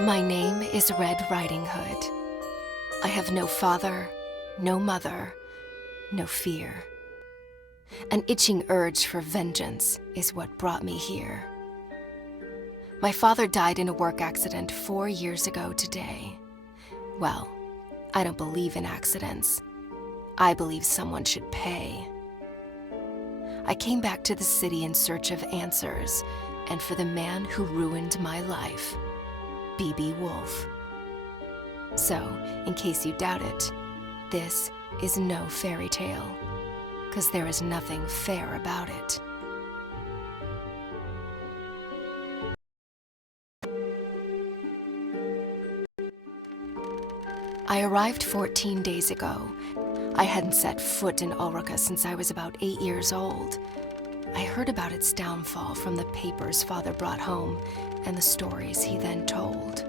My name is Red Riding Hood. I have no father, no mother, no fear. An itching urge for vengeance is what brought me here. My father died in a work accident 4 years ago today. Well, I don't believe in accidents. I believe someone should pay. I came back to the city in search of answers, and for the man who ruined my life, B.B. Woolfe. So, in case you doubt it, this is no fairy tale, 'cause there is nothing fair about it. I arrived 14 days ago. I hadn't set foot in Ulrica since I was about 8 years old. I heard about its downfall from the papers Father brought home and the stories he then told.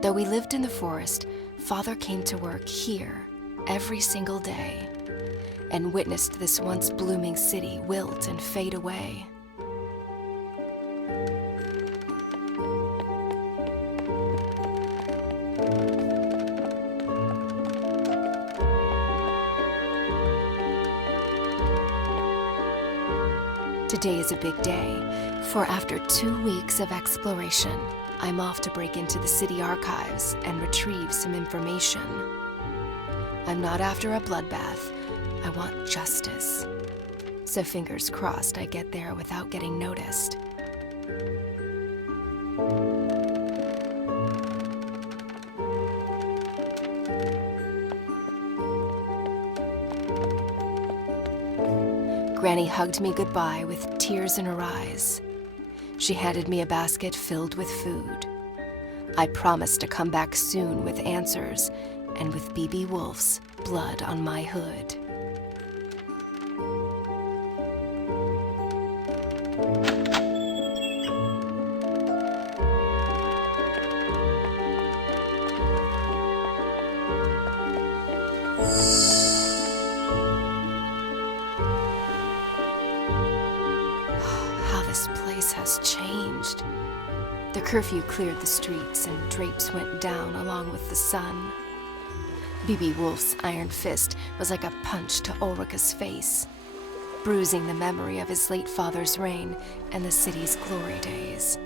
Though we lived in the forest, Father came to work here every single day and witnessed this once blooming city wilt and fade away. Today is a big day, for after 2 weeks of exploration, I'm off to break into the city archives and retrieve some information. I'm not after a bloodbath. I want justice. So fingers crossed I get there without getting noticed. Granny hugged me goodbye with tears in her eyes. She handed me a basket filled with food. I promised to come back soon with answers and with B.B. Woolfe's blood on my hood. This place has changed. The curfew cleared the streets and drapes went down along with the sun. B.B. Woolfe's iron fist was like a punch to Ulrica's face, bruising the memory of his late father's reign and the city's glory days.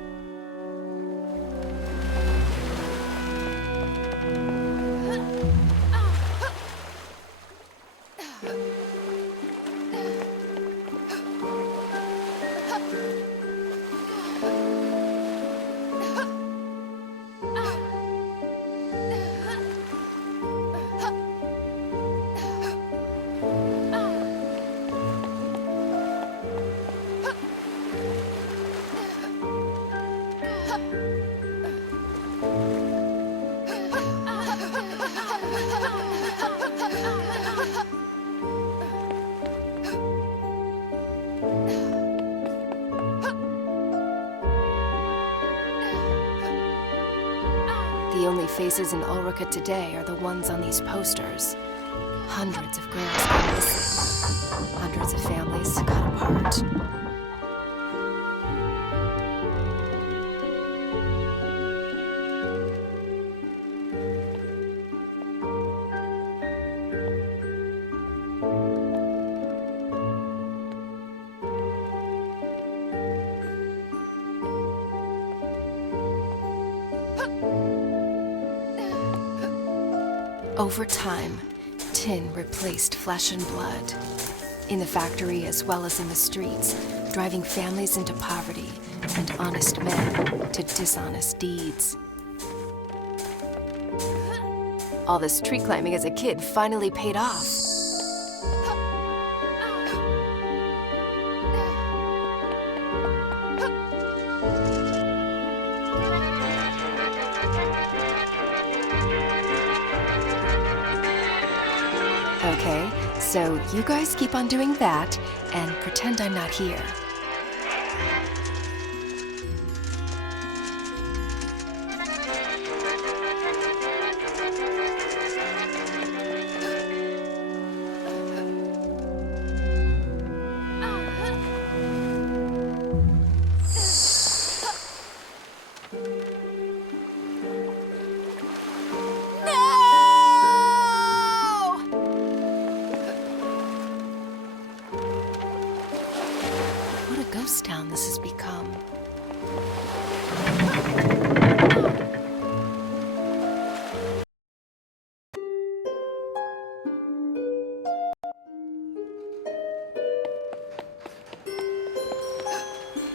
The only faces in Ulrica today are the ones on these posters. Hundreds of girls are missing. Hundreds of families cut apart. Over time, tin replaced flesh and blood. In the factory as well as in the streets, driving families into poverty and honest men to dishonest deeds. All this tree climbing as a kid finally paid off. Okay, so you guys keep on doing that and pretend I'm not here. ghost town this has become.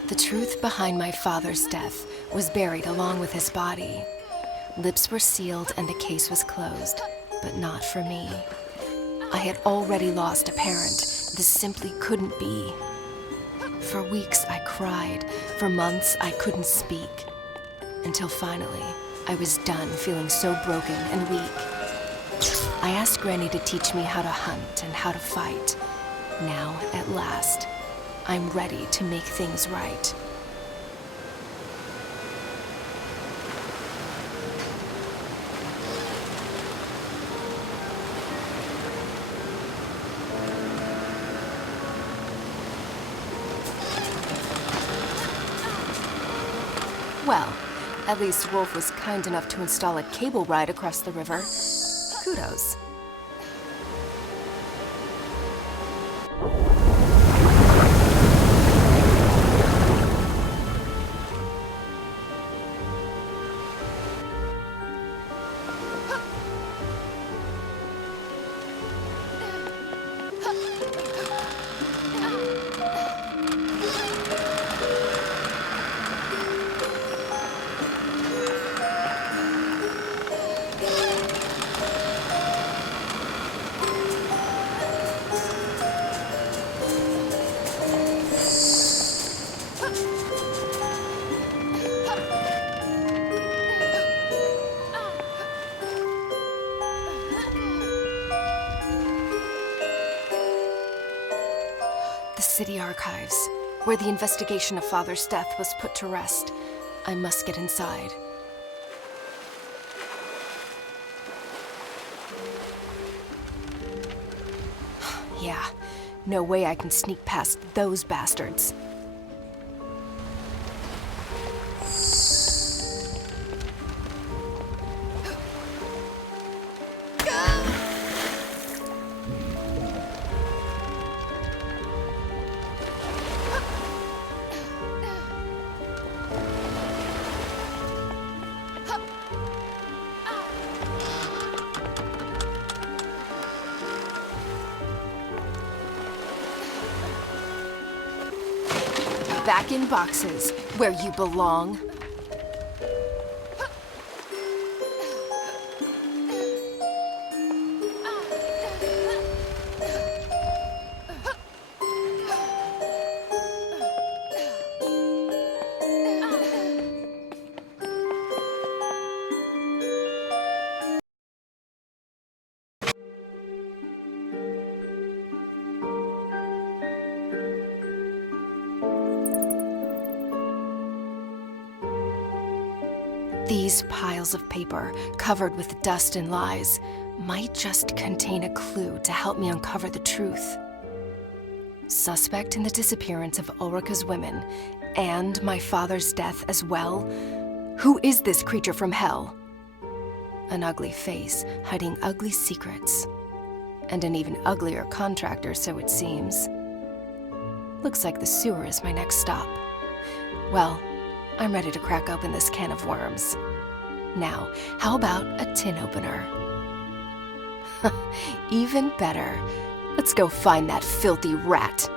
The truth behind my father's death was buried along with his body. Lips were sealed and the case was closed, but not for me. I had already lost a parent. This simply couldn't be. For weeks I cried. For months I couldn't speak. Until finally, I was done feeling so broken and weak. I asked Granny to teach me how to hunt and how to fight. Now, at last, I'm ready to make things right. Well, at least Woolfe was kind enough to install a cable ride across the river. Kudos. The city archives, where the investigation of Father's death was put to rest. I must get inside. Yeah, no way I can sneak past those bastards. Back in boxes, where you belong. These piles of paper, covered with dust and lies, might just contain a clue to help me uncover the truth. Suspect in the disappearance of Ulrika's women, and my father's death as well? Who is this creature from hell? An ugly face, hiding ugly secrets. And an even uglier contractor, so it seems. Looks like the sewer is my next stop. Well, I'm ready to crack open this can of worms. Now, how about a tin opener? Even better. Let's go find that filthy rat.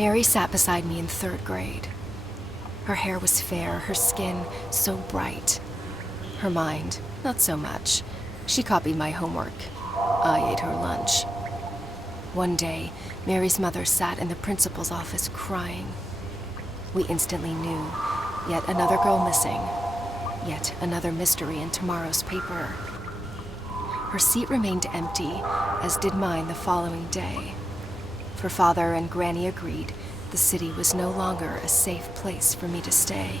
Mary sat beside me in 3rd grade. Her hair was fair, her skin so bright. Her mind, not so much. She copied my homework. I ate her lunch. One day, Mary's mother sat in the principal's office crying. We instantly knew, yet another girl missing. Yet another mystery in tomorrow's paper. Her seat remained empty, as did mine the following day. For Father and Granny agreed the city was no longer a safe place for me to stay.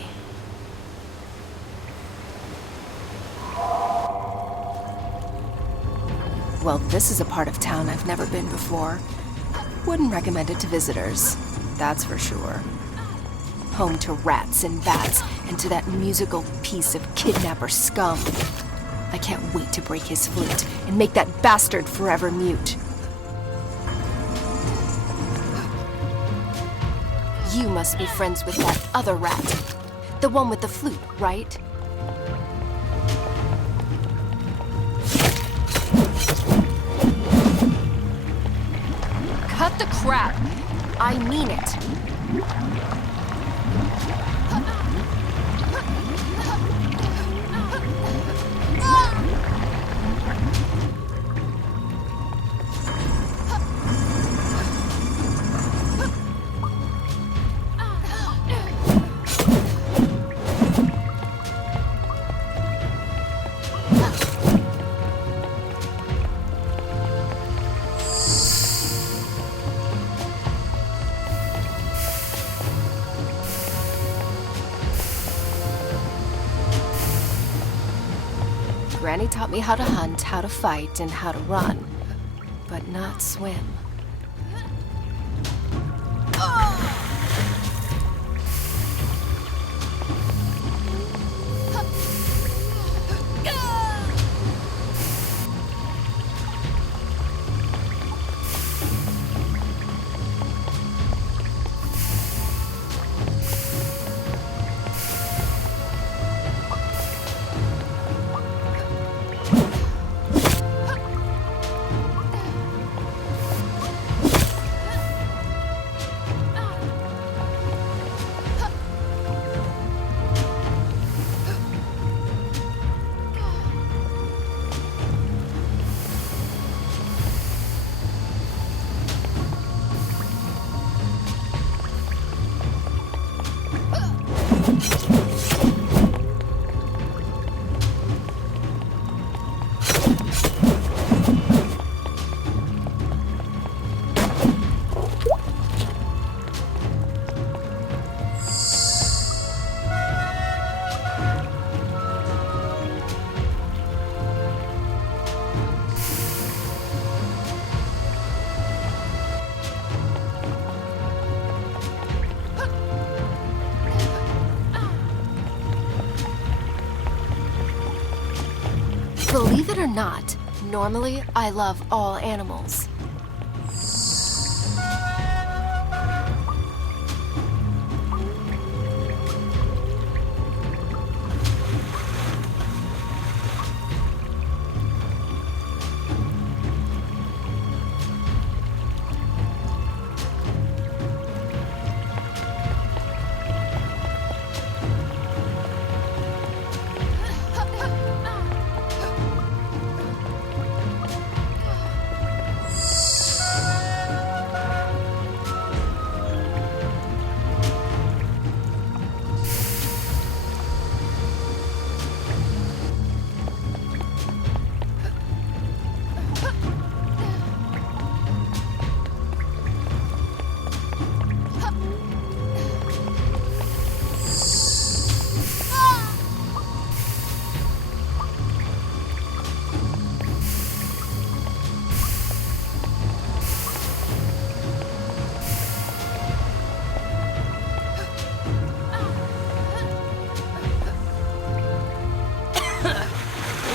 Well, this is a part of town I've never been before. Wouldn't recommend it to visitors, that's for sure. Home to rats and bats, and to that musical piece of kidnapper scum. I can't wait to break his flute and make that bastard forever mute. You must be friends with that other rat. The one with the flute, right? Cut the crap. I mean it. Granny taught me how to hunt, how to fight, and how to run, but not swim. Believe it or not, normally I love all animals.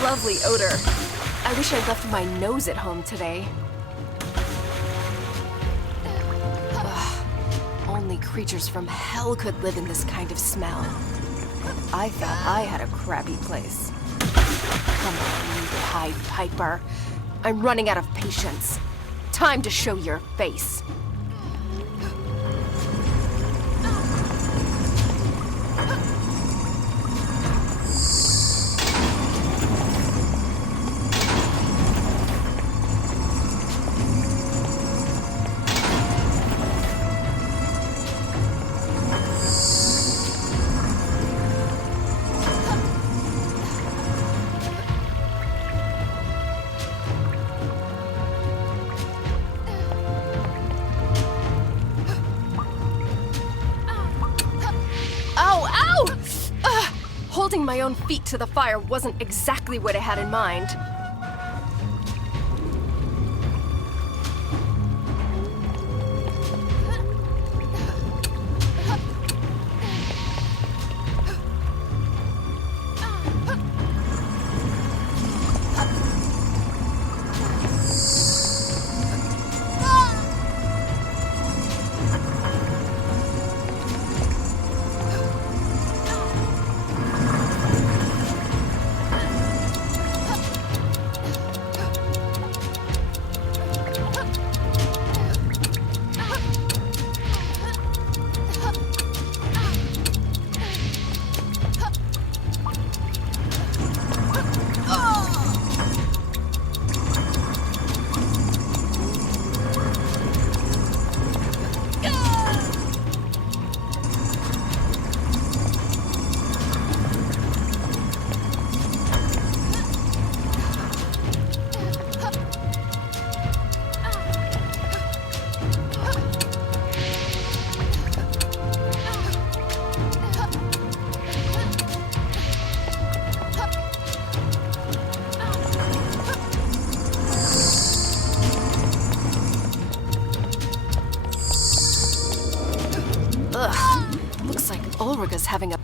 Lovely odor. I wish I'd left my nose at home today. Ugh. Only creatures from hell could live in this kind of smell. I thought I had a crappy place. Come on, you Pied Piper. I'm running out of patience. Time to show your face. Holding my own feet to the fire wasn't exactly what I had in mind. Ugh, looks like Ulrica's having a...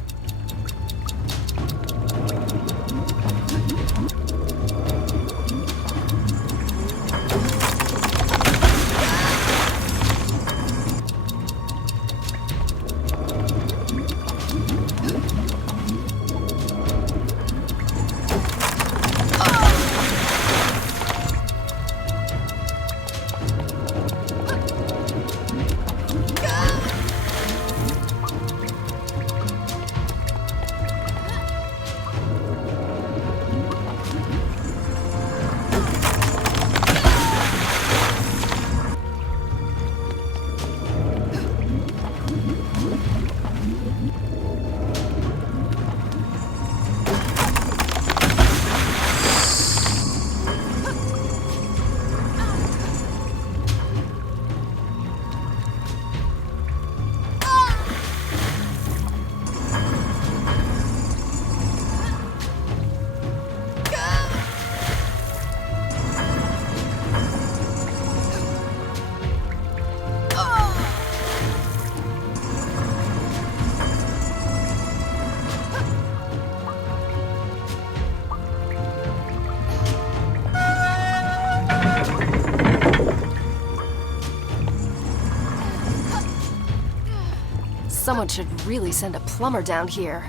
Someone should really send a plumber down here.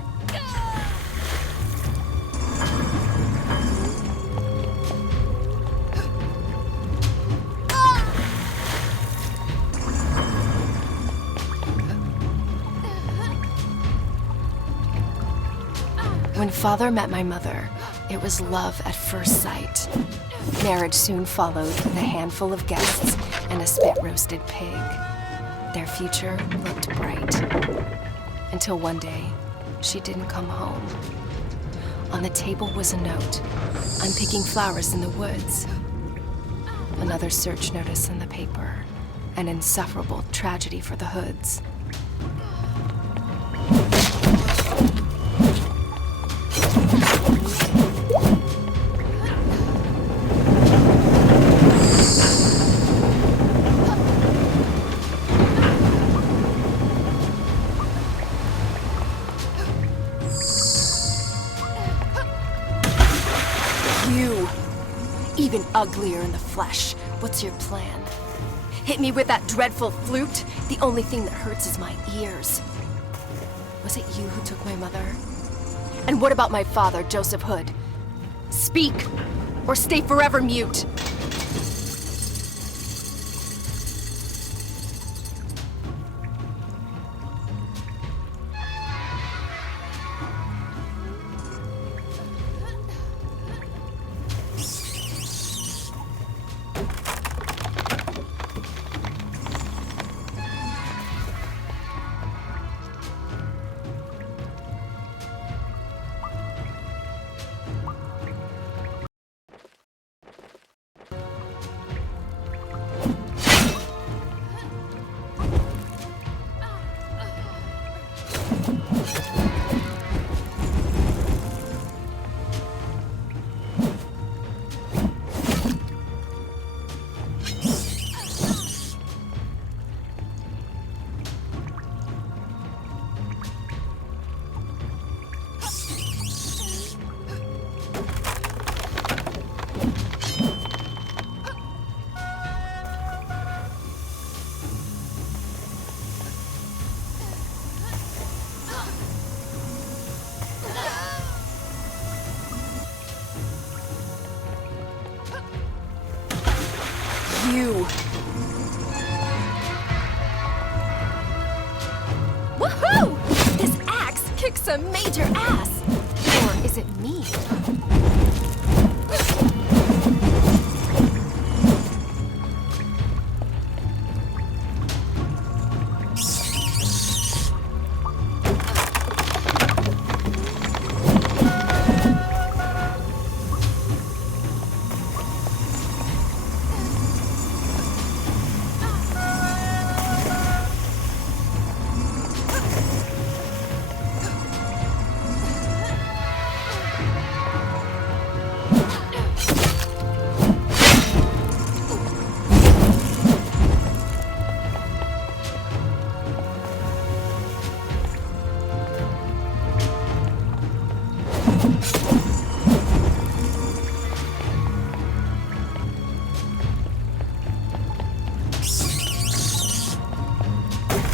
When Father met my mother, it was love at first sight. Marriage soon followed with a handful of guests and a spit-roasted pig. Their future looked bright. Until one day, she didn't come home. On the table was a note. I'm picking flowers in the woods. Another search notice in the paper. An insufferable tragedy for the Hoods. Even uglier in the flesh. What's your plan? Hit me with that dreadful flute? The only thing that hurts is my ears. Was it you who took my mother? And what about my father, Joseph Hood? Speak, or stay forever mute. you! Woohoo! This axe kicks some major ass! Or is it me?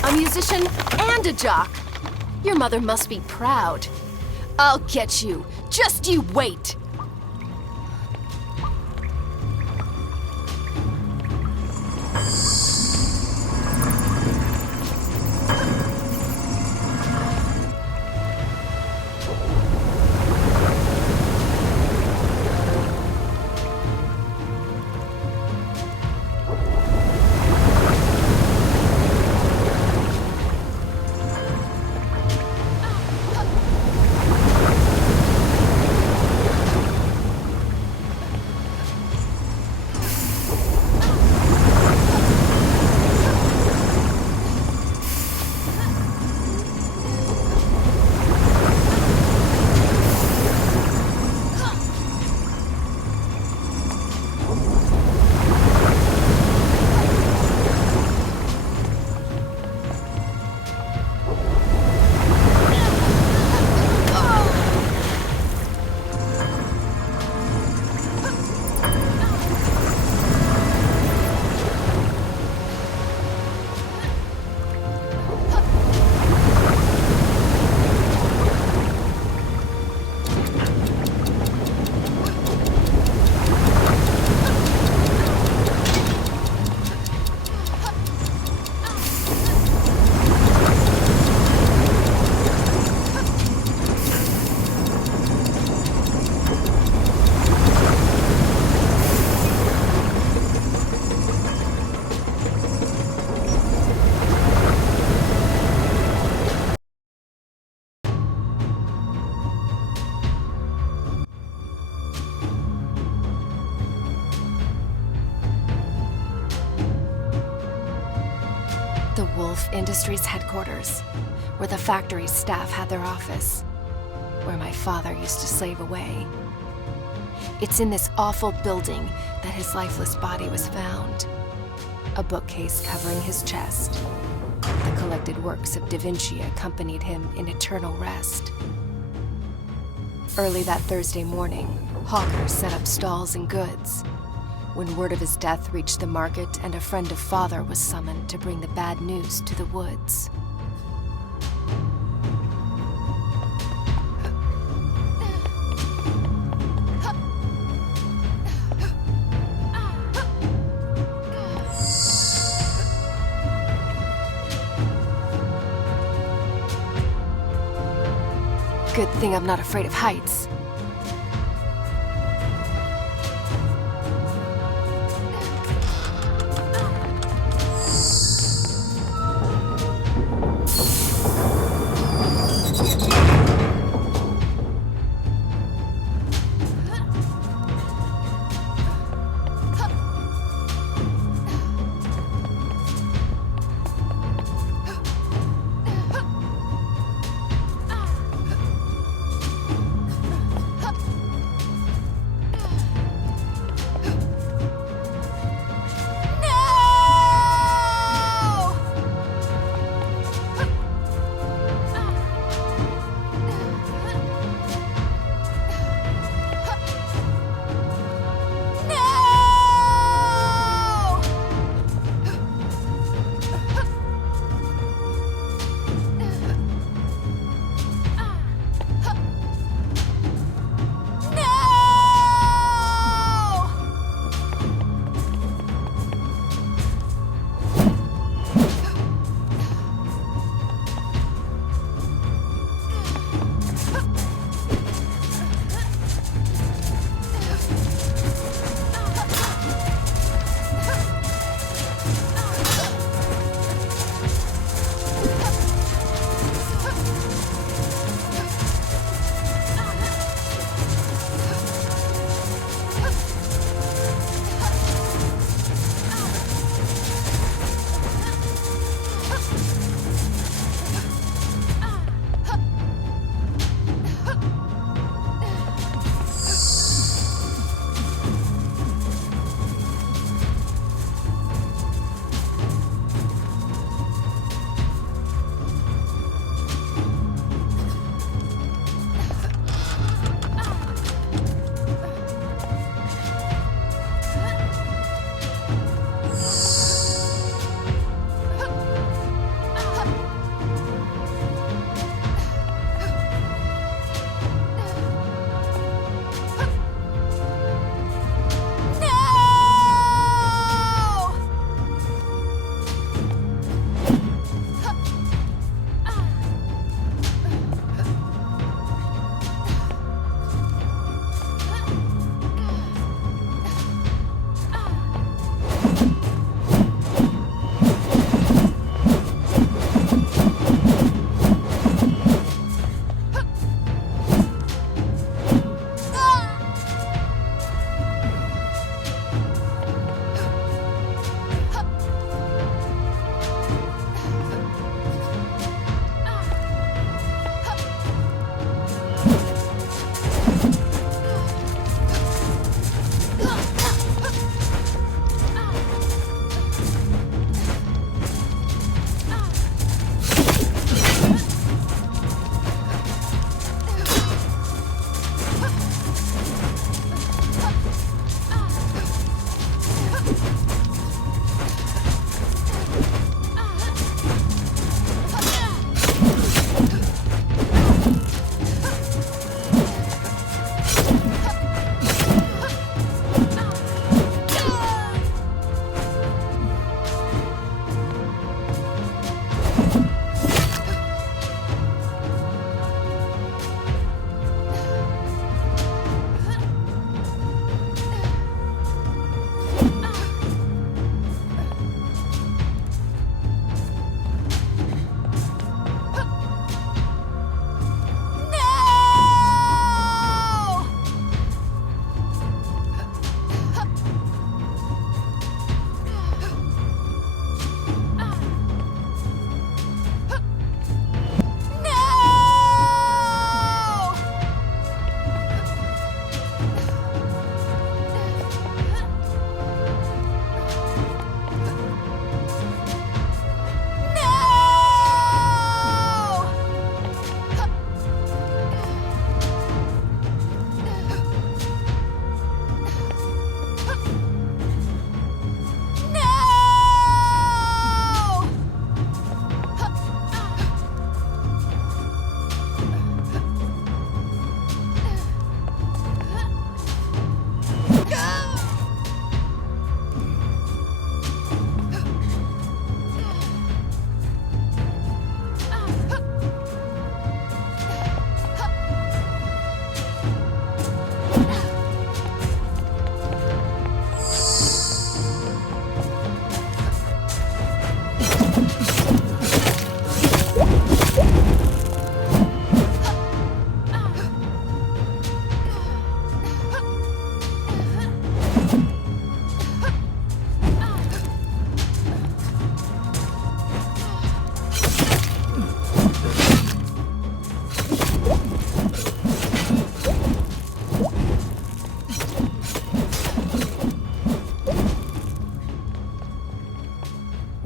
A musician and a jock. Your mother must be proud. I'll get you. Just you wait. The Woolfe Industries headquarters, where the factory's staff had their office, where my father used to slave away. It's in this awful building that his lifeless body was found. A bookcase covering his chest. The collected works of Da Vinci accompanied him in eternal rest. Early that Thursday morning, hawkers set up stalls and goods. When word of his death reached the market and a friend of father was summoned to bring the bad news to the woods. Good thing I'm not afraid of heights.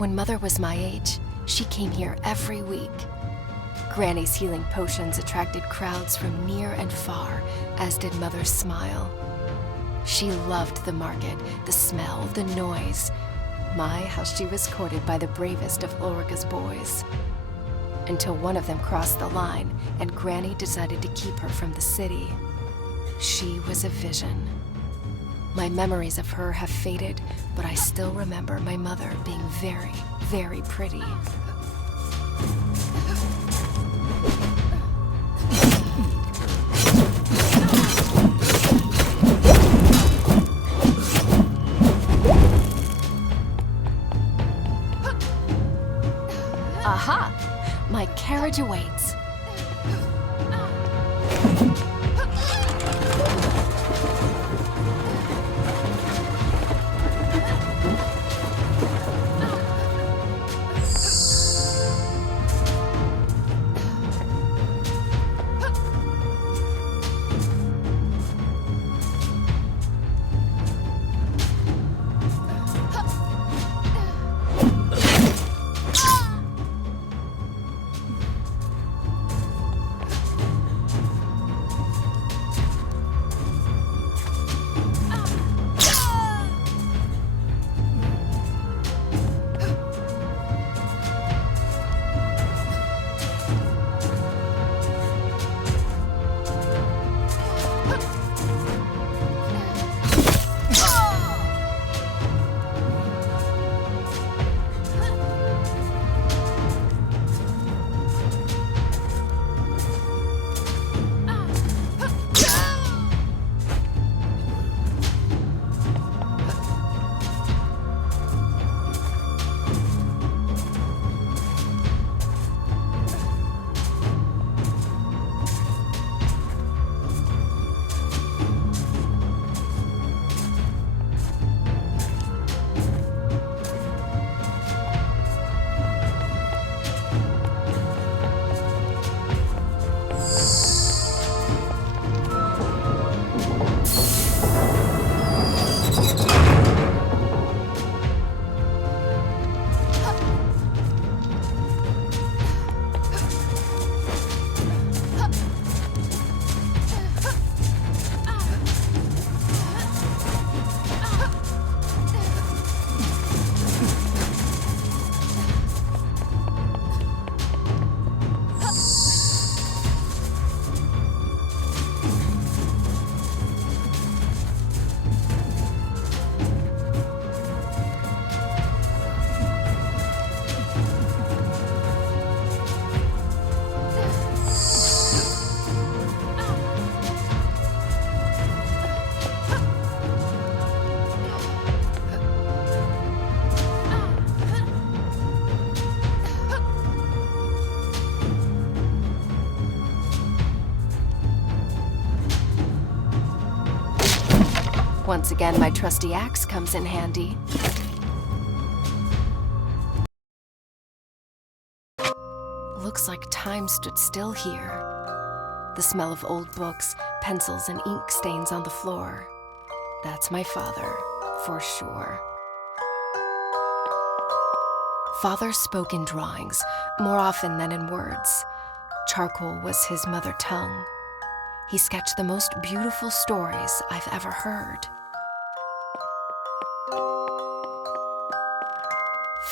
When Mother was my age, she came here every week. Granny's healing potions attracted crowds from near and far, as did Mother's smile. She loved the market, the smell, the noise. My, how she was courted by the bravest of Ulrika's boys. Until one of them crossed the line, and Granny decided to keep her from the city. She was a vision. My memories of her have faded, but I still remember my mother being very, very pretty. Aha! My carriage awaits. Once again, my trusty axe comes in handy. Looks like time stood still here. The smell of old books, pencils, and ink stains on the floor. That's my father, for sure. Father spoke in drawings, more often than in words. Charcoal was his mother tongue. He sketched the most beautiful stories I've ever heard.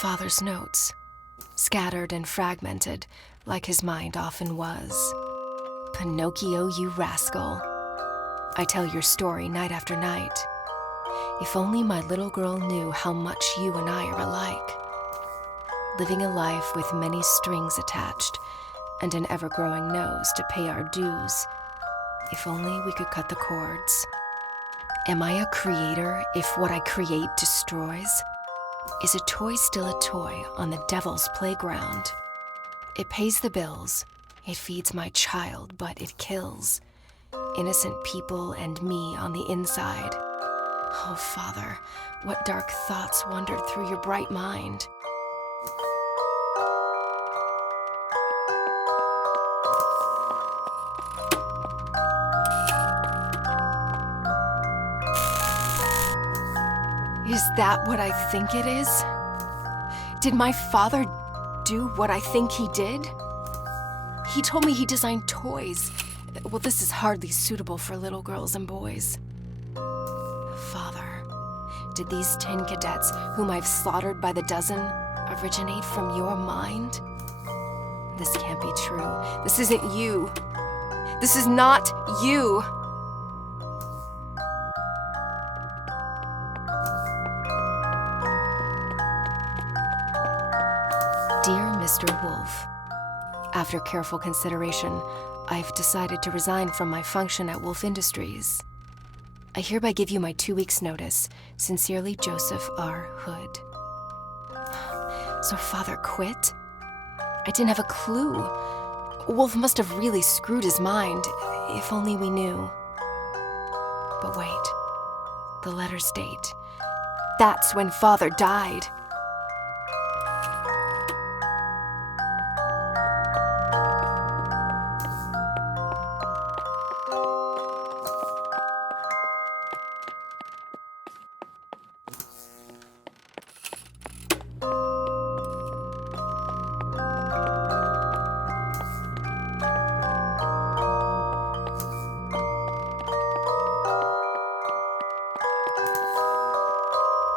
Father's notes, scattered and fragmented, like his mind often was. Pinocchio, you rascal. I tell your story night after night. If only my little girl knew how much you and I are alike. Living a life with many strings attached and an ever-growing nose to pay our dues. If only we could cut the cords. Am I a creator if what I create destroys? Is a toy still a toy on the devil's playground? It pays the bills, it feeds my child, but it kills innocent people and me on the inside. Oh, Father, what dark thoughts wandered through your bright mind? Is that what I think it is? Did my father do what I think he did? He told me he designed toys. Well, this is hardly suitable for little girls and boys. Father, did these tin cadets, whom I've slaughtered by the dozen, originate from your mind? This can't be true. This isn't you. This is not you. Dear Mr. Woolfe, after careful consideration, I've decided to resign from my function at Woolfe Industries. I hereby give you my 2 weeks' notice. Sincerely, Joseph R. Hood. So Father quit? I didn't have a clue. Woolfe must have really screwed his mind, if only we knew. But wait, the letter's date. That's when Father died.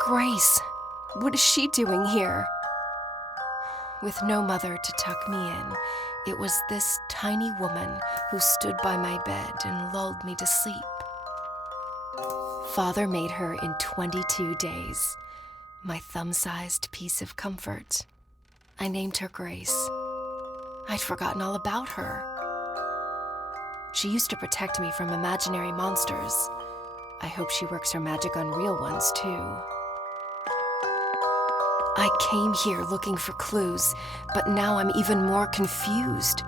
Grace, what is she doing here? With no mother to tuck me in, it was this tiny woman who stood by my bed and lulled me to sleep. Father made her in 22 days, my thumb-sized piece of comfort. I named her Grace. I'd forgotten all about her. She used to protect me from imaginary monsters. I hope she works her magic on real ones, too. I came here looking for clues, but now I'm even more confused.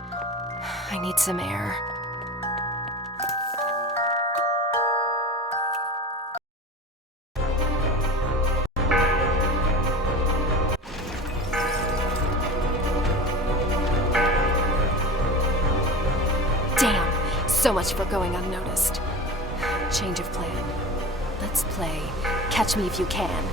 I need some air. Damn, so much for going unnoticed. Change of plan. Let's play Catch Me If You Can.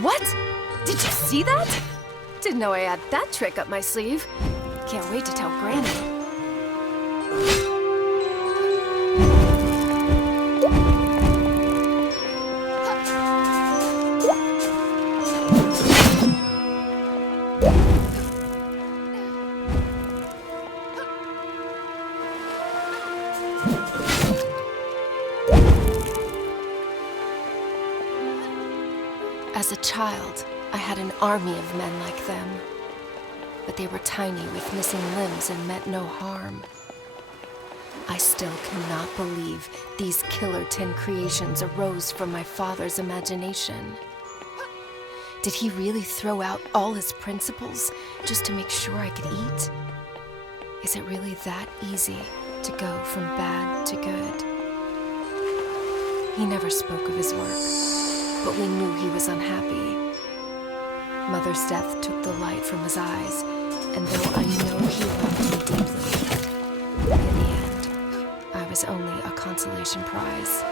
What? Did you see that? Didn't know I had that trick up my sleeve. Can't wait to tell Granny. As a child, I had an army of men like them. But they were tiny with missing limbs and meant no harm. I still cannot believe these killer tin creations arose from my father's imagination. Did he really throw out all his principles just to make sure I could eat? Is it really that easy to go from bad to good? He never spoke of his work, but we knew he was unhappy. Mother's death took the light from his eyes, and though I know he loved me deeply, in the end, I was only a consolation prize.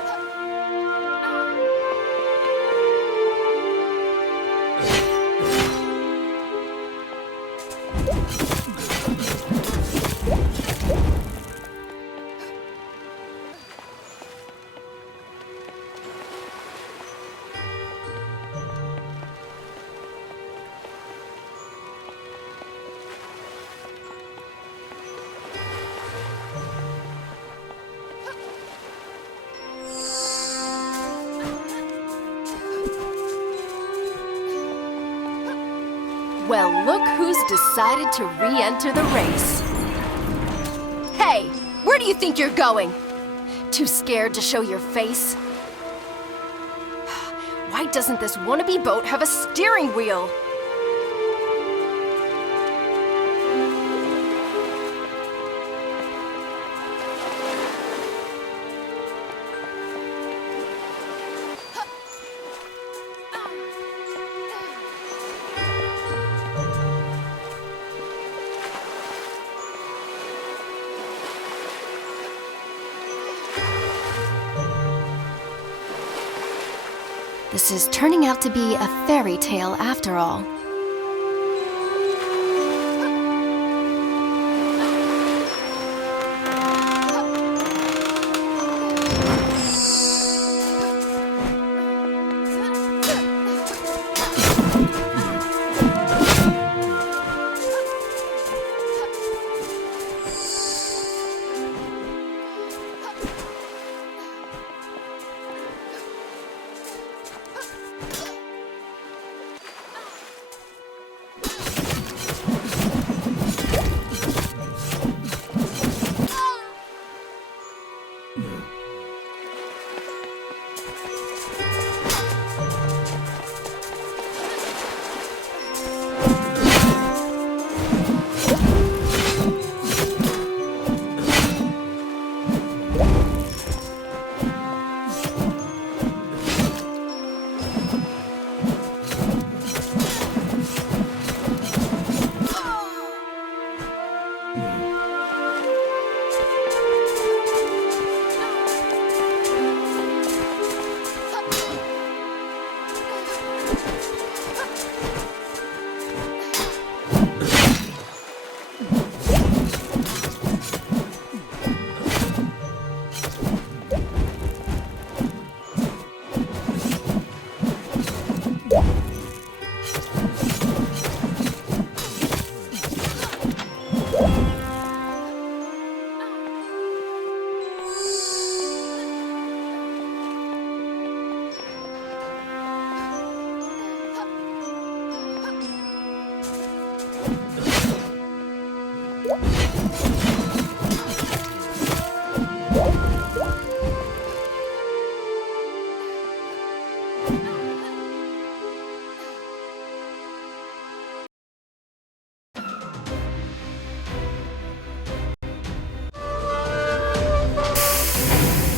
Well, look who's decided to re-enter the race. Hey, where do you think you're going? Too scared to show your face? Why doesn't this wannabe boat have a steering wheel? This is turning out to be a fairy tale after all.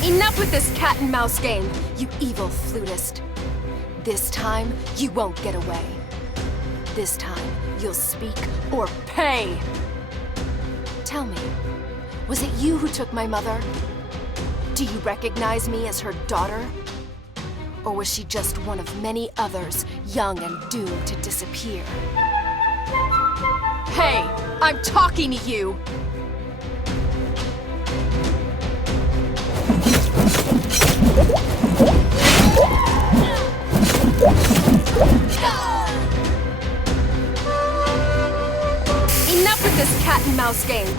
Enough with this cat and mouse game, you evil flutist. This time, you won't get away. This time, you'll speak or pay. Tell me, was it you who took my mother? Do you recognize me as her daughter? Or was she just one of many others, young and doomed to disappear? Hey, I'm talking to you! Enough with this cat and mouse game.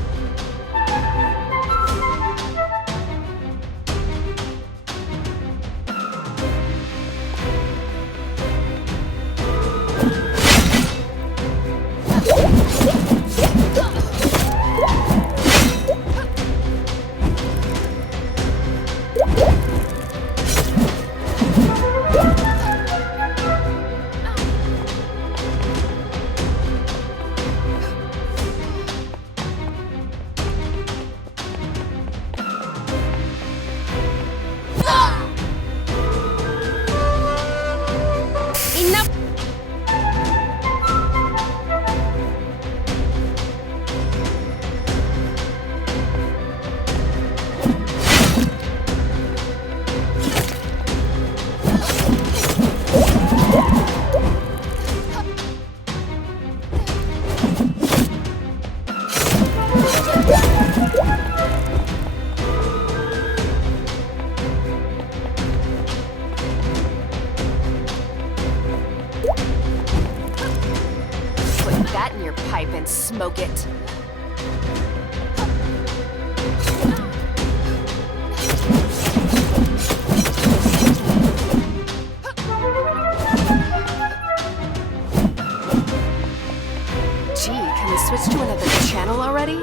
smoke it. Gee, can we switch to another channel already?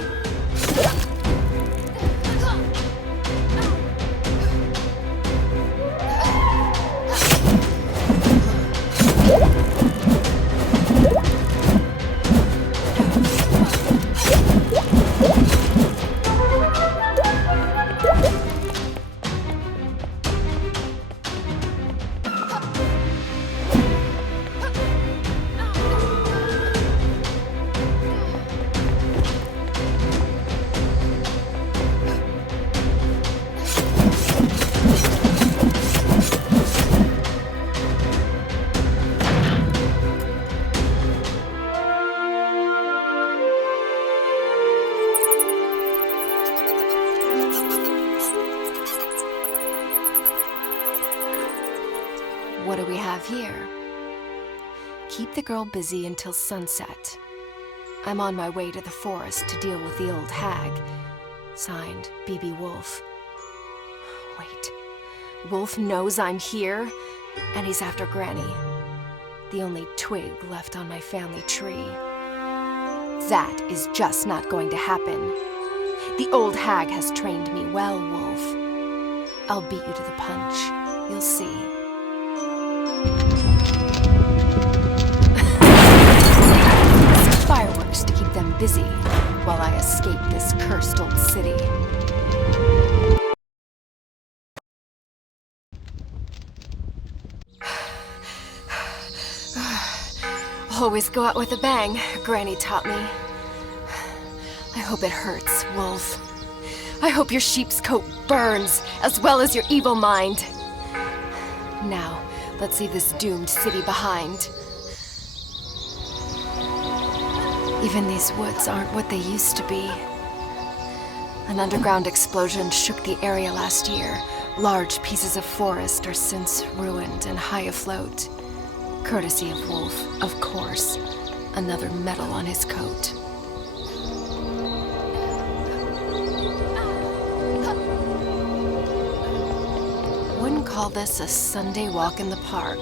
What do we have here? Keep the girl busy until sunset. I'm on my way to the forest to deal with the old hag. Signed, B.B. Woolfe. Wait. Woolfe knows I'm here, and he's after Granny. The only twig left on my family tree. That is just not going to happen. The old hag has trained me well, Woolfe. I'll beat you to the punch. You'll see. Fireworks to keep them busy while I escape this cursed old city. Always go out with a bang, Granny taught me. I hope it hurts, Woolfe. I hope your sheep's coat burns, as well as your evil mind. Now, let's leave this doomed city behind. Even these woods aren't what they used to be. An underground explosion shook the area last year. Large pieces of forest are since ruined and high afloat. Courtesy of Woolfe, of course. Another medal on his coat. Wouldn't call this a Sunday walk in the park.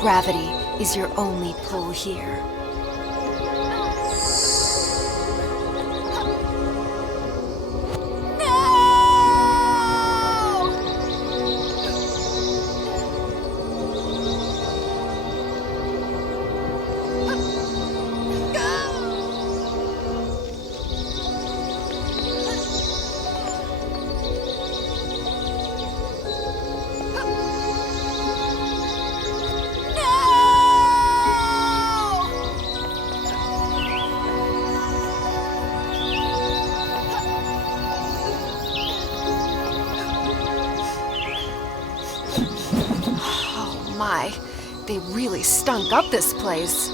Gravity is your only pull here. My, they really stunk up this place.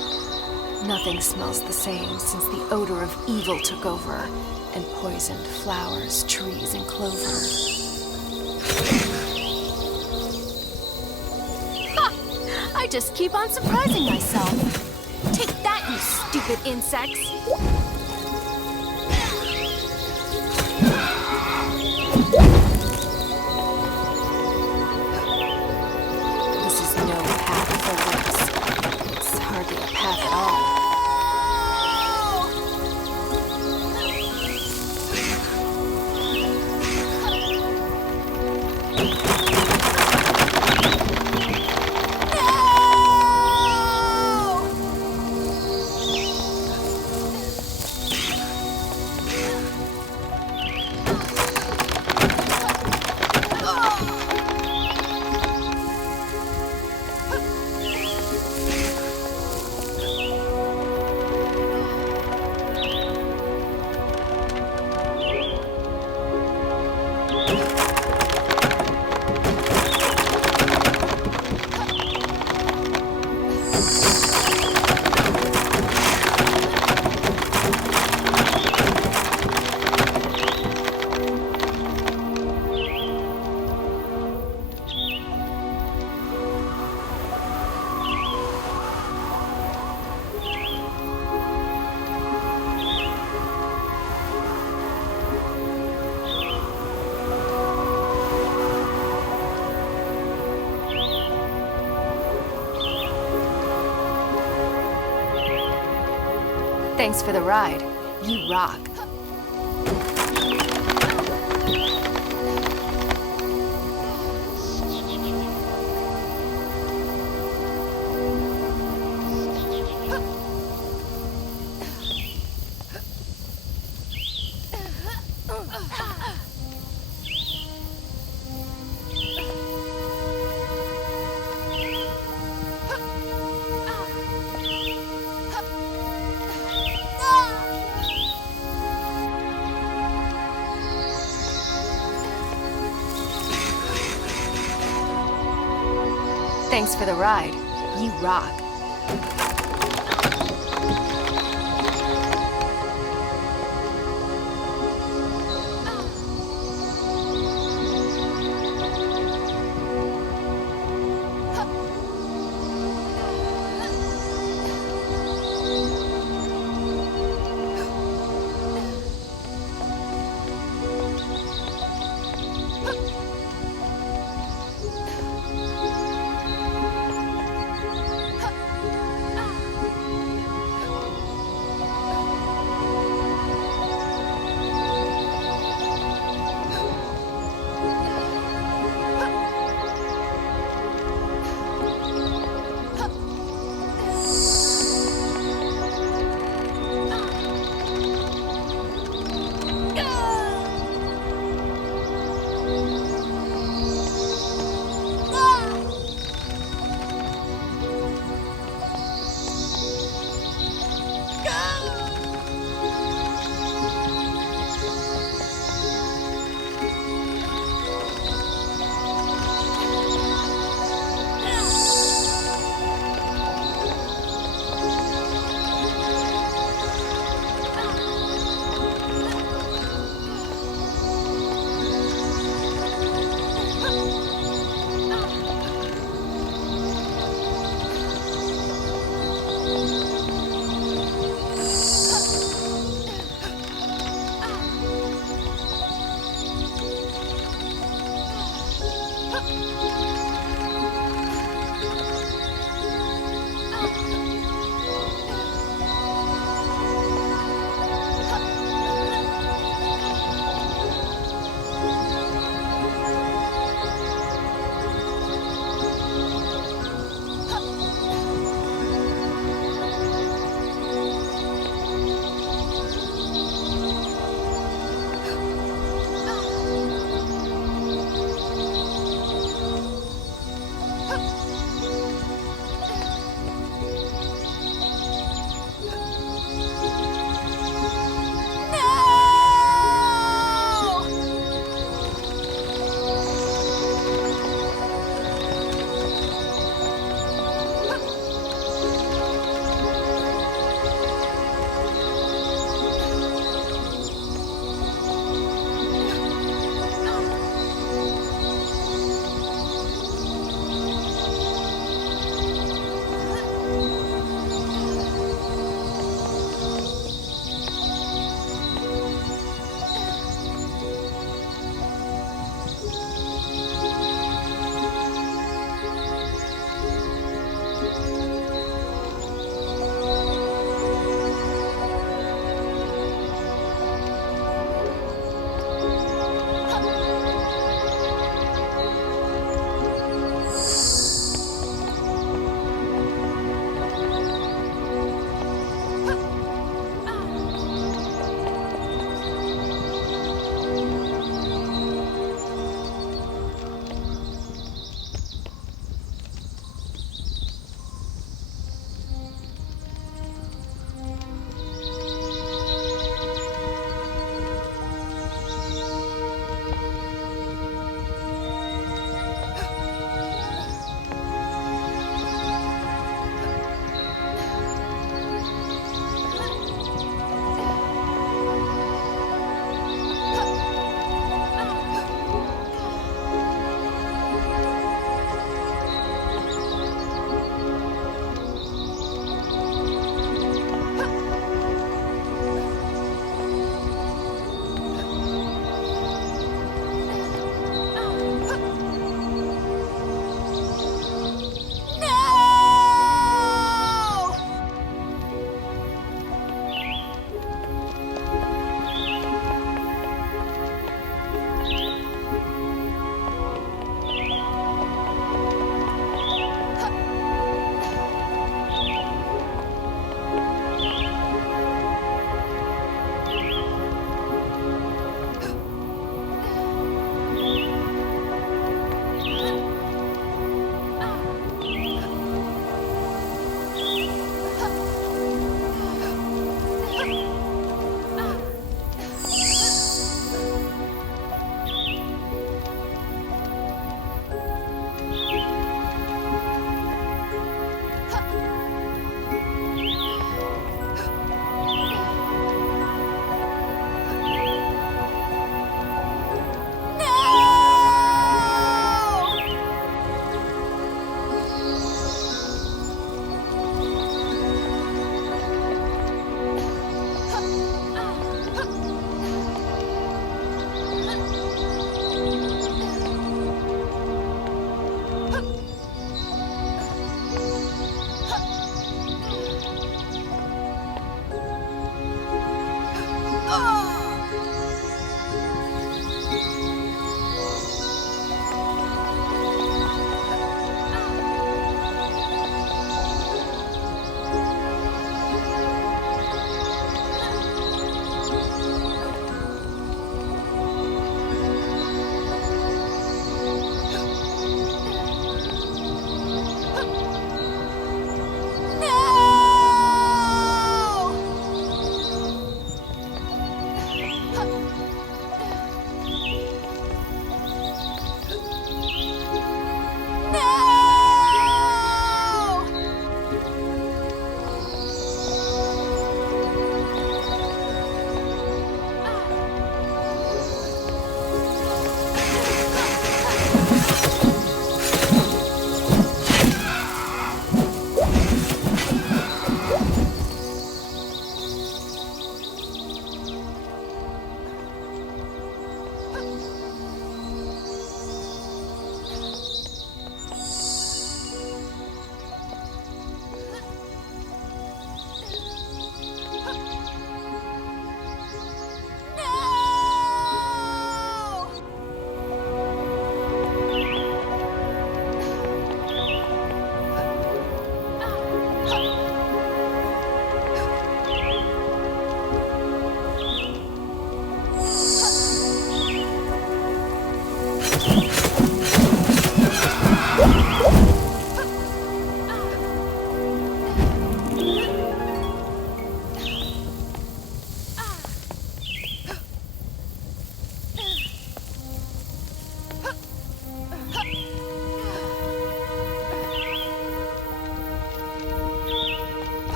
Nothing smells the same since the odor of evil took over and poisoned flowers, trees, and clover. Ha! I just keep on surprising myself. Take that, you stupid insects! Thanks for the ride. You rock. Thanks for the ride. You rock.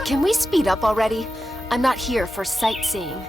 Can we speed up already? I'm not here for sightseeing.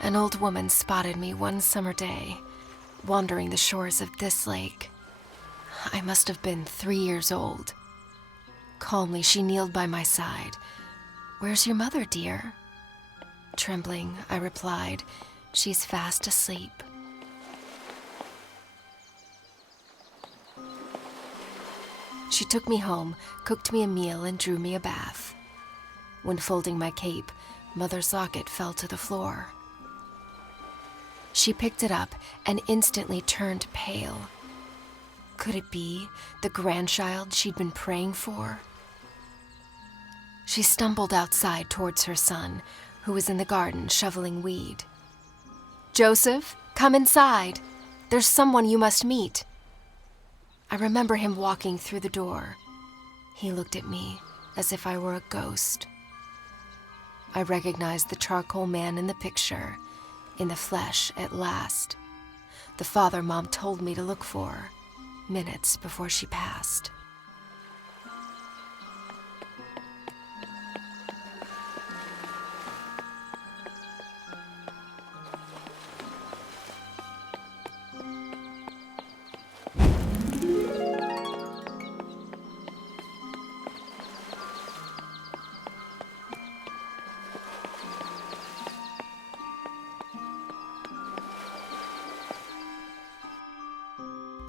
An old woman spotted me one summer day, wandering the shores of this lake. I must have been 3 years old. Calmly, she kneeled by my side. "Where's your mother, dear?" Trembling, I replied, "She's fast asleep." She took me home, cooked me a meal, and drew me a bath. When folding my cape, Mother's locket fell to the floor. She picked it up and instantly turned pale. Could it be the grandchild she'd been praying for? She stumbled outside towards her son, who was in the garden shoveling weed. "Joseph, come inside. There's someone you must meet." I remember him walking through the door. He looked at me as if I were a ghost. I recognized the charcoal man in the picture, in the flesh at last. The father Mom told me to look for, minutes before she passed.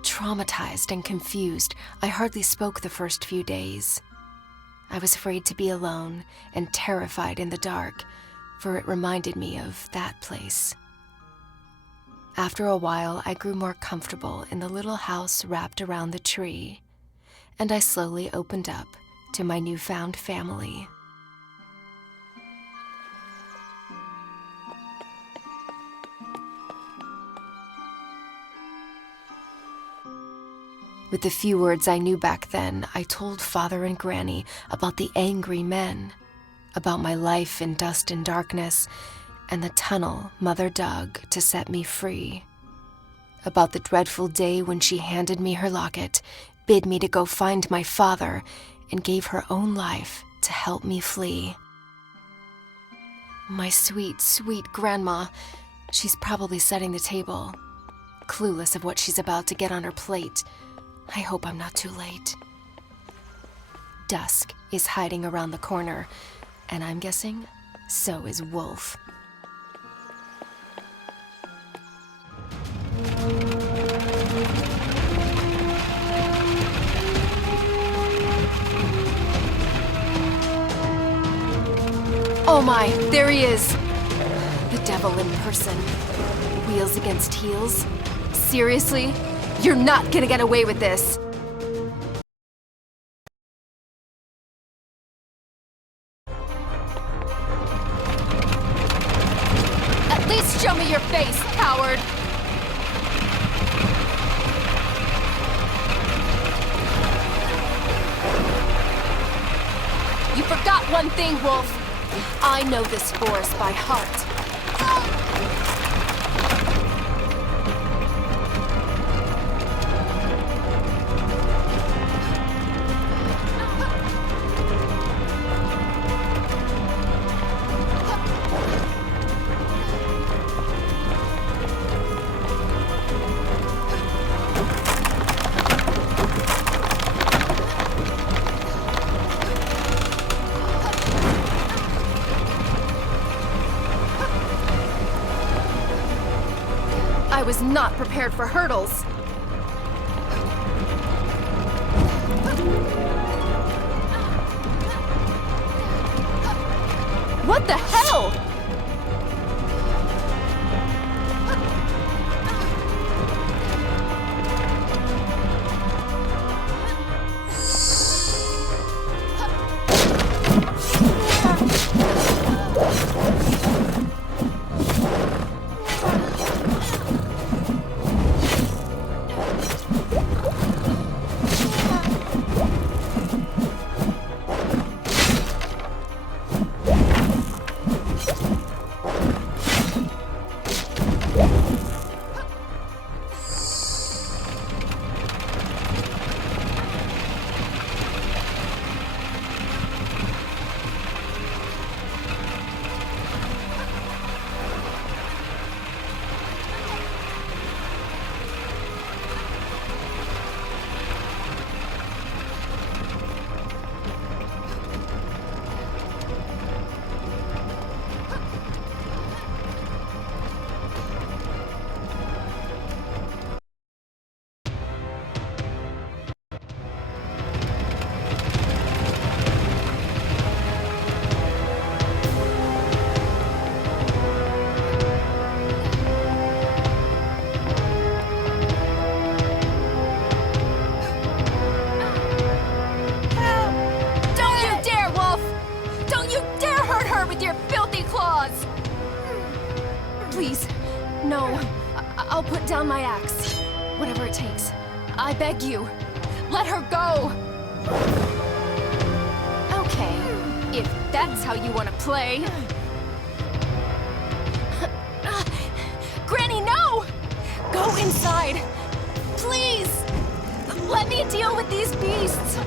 Traumatized and confused, I hardly spoke the first few days. I was afraid to be alone and terrified in the dark, for it reminded me of that place. After a while, I grew more comfortable in the little house wrapped around the tree, and I slowly opened up to my newfound family. With the few words I knew back then, I told Father and Granny about the angry men, about my life in dust and darkness, and the tunnel Mother dug to set me free, about the dreadful day when she handed me her locket, bid me to go find my father, and gave her own life to help me flee. My sweet, sweet grandma, she's probably setting the table, clueless of what she's about to get on her plate. I hope I'm not too late. Dusk is hiding around the corner, and I'm guessing so is Woolfe. Oh my, there he is! The devil in person. Wheels against heels? Seriously? You're not gonna get away with this! At least show me your face, coward! You forgot one thing, Woolfe. I know this forest by heart. was not prepared for hurdles. What the hell? Please, no. I'll put down my axe. Whatever it takes. I beg you. Let her go! Okay, if that's how you want to play. Granny, no! Go inside! Please! Let me deal with these beasts!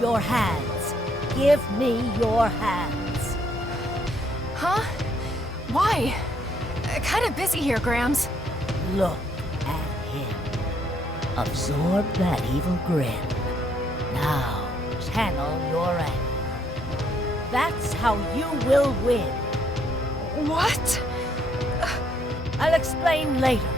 Your hands. Give me your hands. Huh? Why? Kind of busy here, Grams. Look at him. Absorb that evil grin. Now, channel your anger. That's how you will win. What? I'll explain later.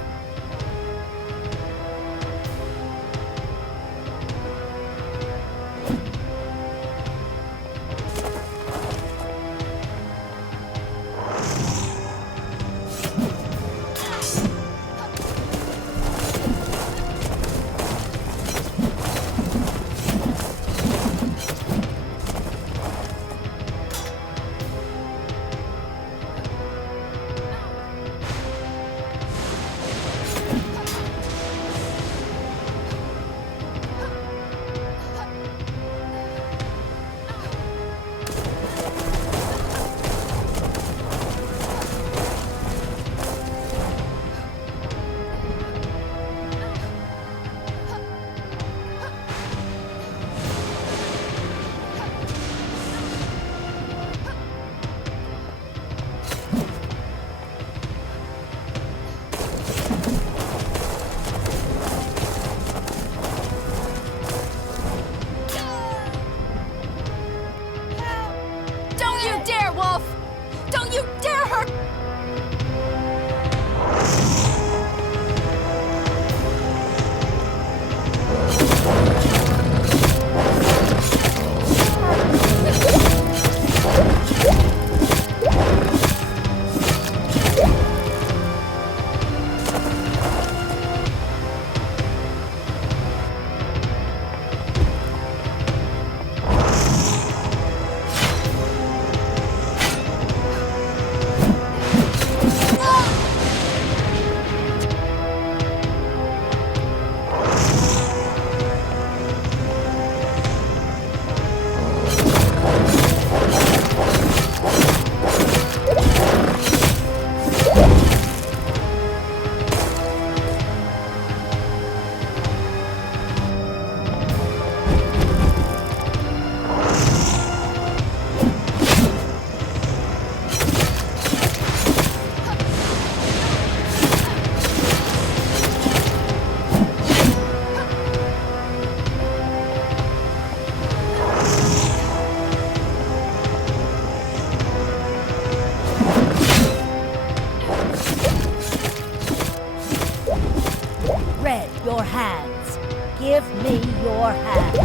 Red, your hands. Give me your hands.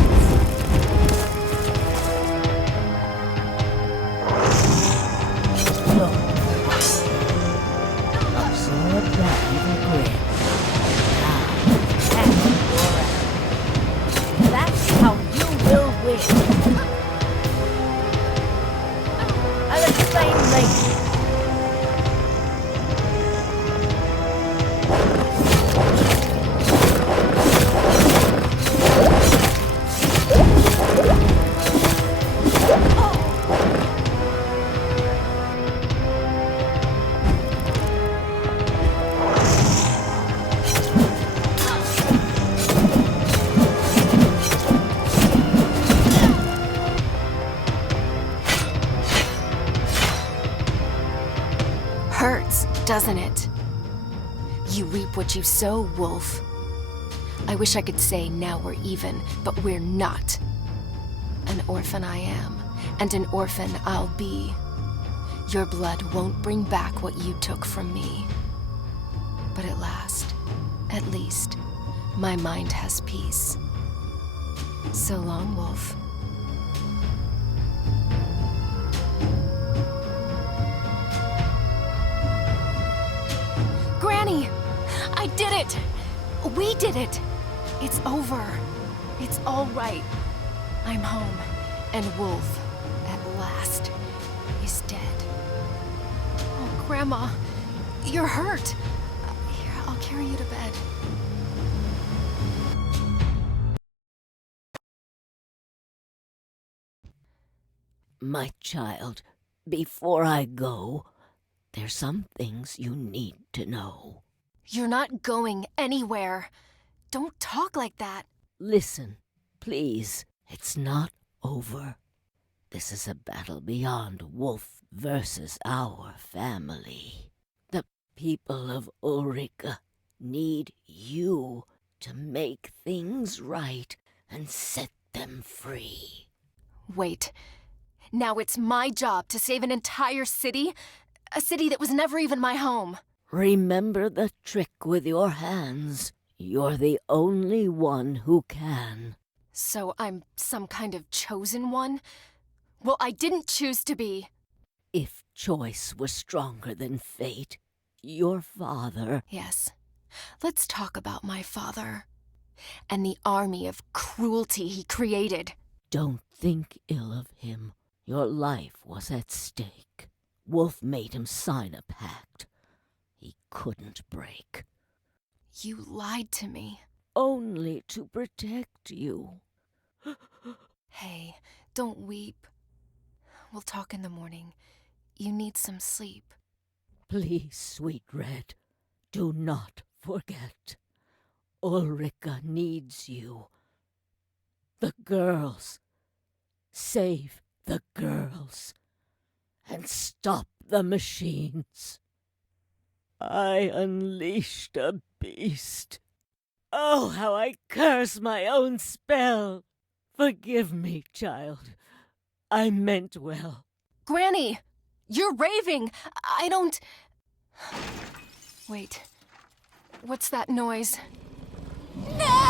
No. Absorb that evil grin. Now, tackle your enemy. That's how you will win. I'll explain later. Hurts, doesn't it? You reap what you sow, Woolfe. I wish I could say now we're even, but we're not. An orphan I am, and an orphan I'll be. Your blood won't bring back what you took from me. But at least, my mind has peace. So long, Woolfe. Granny! I did it! We did it! It's over. It's all right. I'm home, and Woolfe, at last, is dead. Oh, Grandma, you're hurt. Here, I'll carry you to bed. My child, before I go, there's some things you need to know. You're not going anywhere. Don't talk like that. Listen, please. It's not over. This is a battle beyond Woolfe versus our family. The people of Ulrika need you to make things right and set them free. Wait. Now it's my job to save an entire city? A city that was never even my home. Remember the trick with your hands. You're the only one who can. So I'm some kind of chosen one? Well, I didn't choose to be. If choice was stronger than fate, your father... Yes. Let's talk about my father. And the army of cruelty he created. Don't think ill of him. Your life was at stake. Woolfe made him sign a pact he couldn't break. You lied to me. Only to protect you. Hey, don't weep. We'll talk in the morning. You need some sleep. Please, sweet Red, do not forget. Ulrika needs you. The girls. Save the girls. And stop the machines. I unleashed a beast. Oh, how I curse my own spell. Forgive me, child. I meant well. Granny! You're raving! I don't... Wait. What's that noise? No!